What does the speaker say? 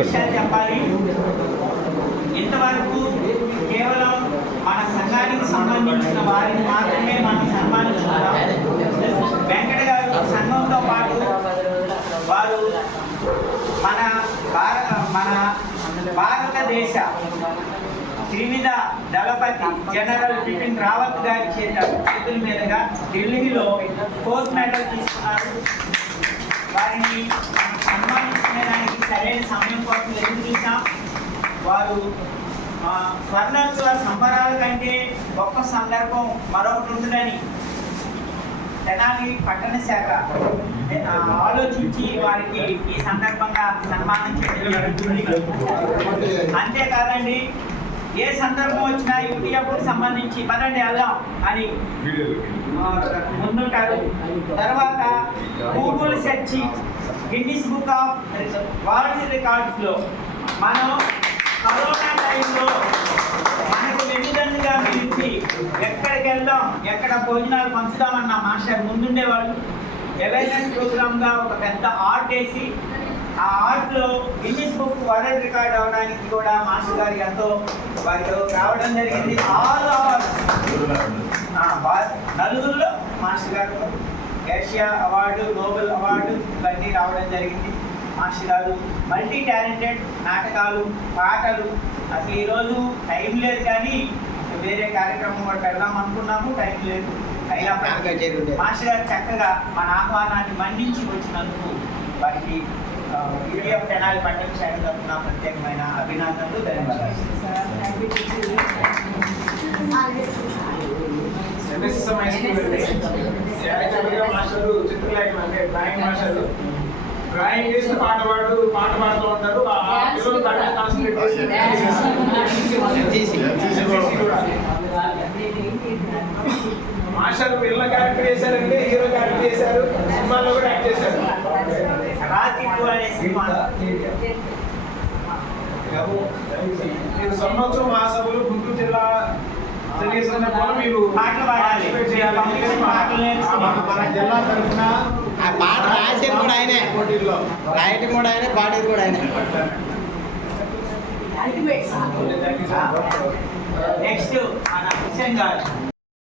విషయాలు చెప్పాలి. ఇంతవరకు కేవలం మన సంఘానికి సంబంధించిన వారిని మాత్రమే మనం సన్మానిస్తున్నాం. వెంకట గారు సంఘంతో పాటు వారు మన భారతదేశ త్రివిధ దళపతి జనరల్ బిపిన్ రావత్ గారి చేతుల మీదుగా ఢిల్లీలో 4th మెడల్ తీసుకున్నారు. వారిని సన్మానించడానికి సరైన సమయం కోసం ఎదురు చూసాం. వారు స్వర్ణోత్సవ సంబరాల కంటే గొప్ప సందర్భం మరొకటి ఉంటుందని తెనాలి పట్టణ శాఖ ఆలోచించి వారికి ఈ సందర్భంగా సన్మానం చేయడం. అంతేకాదండి, ఏ సందర్భం వచ్చినా యూటీఎఫ్కి సంబంధించి పదండి వెళ్దాం అని ముందుంటారు. తర్వాత Google search Guinness book of world రికార్డ్స్లో మనం కరోనా టైంలో మనకు వెన్నుదన్నుగా పిలిచి ఎక్కడికి వెళ్దాం, ఎక్కడ భోజనాలు పంచుదామన్న మాస్టర్ ముందుండేవాళ్ళు. అవేర్నెస్ ప్రోగ్రామ్గా ఒక పెద్ద ఆర్ట్ వేసి ఆ ఆర్ట్లో గిన్నిస్ బుక్ వరల్డ్ రికార్డ్ అవడానికి కూడా మాస్టర్ గారు ఎంతో వారితో రావడం జరిగింది. నలుగురిలో మాస్టర్ గారు ఏషియా అవార్డు, నోబెల్ అవార్డు ఇవన్నీ రావడం జరిగింది. మాస్టర్ గారు మల్టీ టాలెంటెడ్, నాటకాలు, పాటలు. అసలు ఈరోజు టైం లేదు, కానీ వేరే కార్యక్రమం కూడా పెడదాం అనుకున్నాము, టైం లేదు. అయినా మాస్టర్ గారు చక్కగా మన ఆహ్వానాన్ని మన్నించి వచ్చినందుకు వారికి యూటీఎఫ్ తెనాలి పట్టణ శాఖ తరఫున ప్రత్యేకమైన అభినందనలు, ధన్యవాదాలు. డ్రాయింగ్ చేసి పాట పాడుతూ ఉంటారు. మాస్టర్ పిల్లల క్యారెక్టర్ చేశారండి, హీరో క్యారెక్టర్ చేశారు, సినిమాల్లో కూడా యాక్ట్ చేశారు. మీరు స్వర్ణోత్సవ మహాసభలు గుంటూరు జిల్లా జరిగే సందర్భంలో మీరు పాటలు పాడాలి. మన జిల్లా తరఫున పాట రాసేది కూడా ఆయనే, రాయటం కూడా ఆయనే, పాడేది కూడా ఆయనే. నెక్స్ట్ మన హుస్సేన్ గారు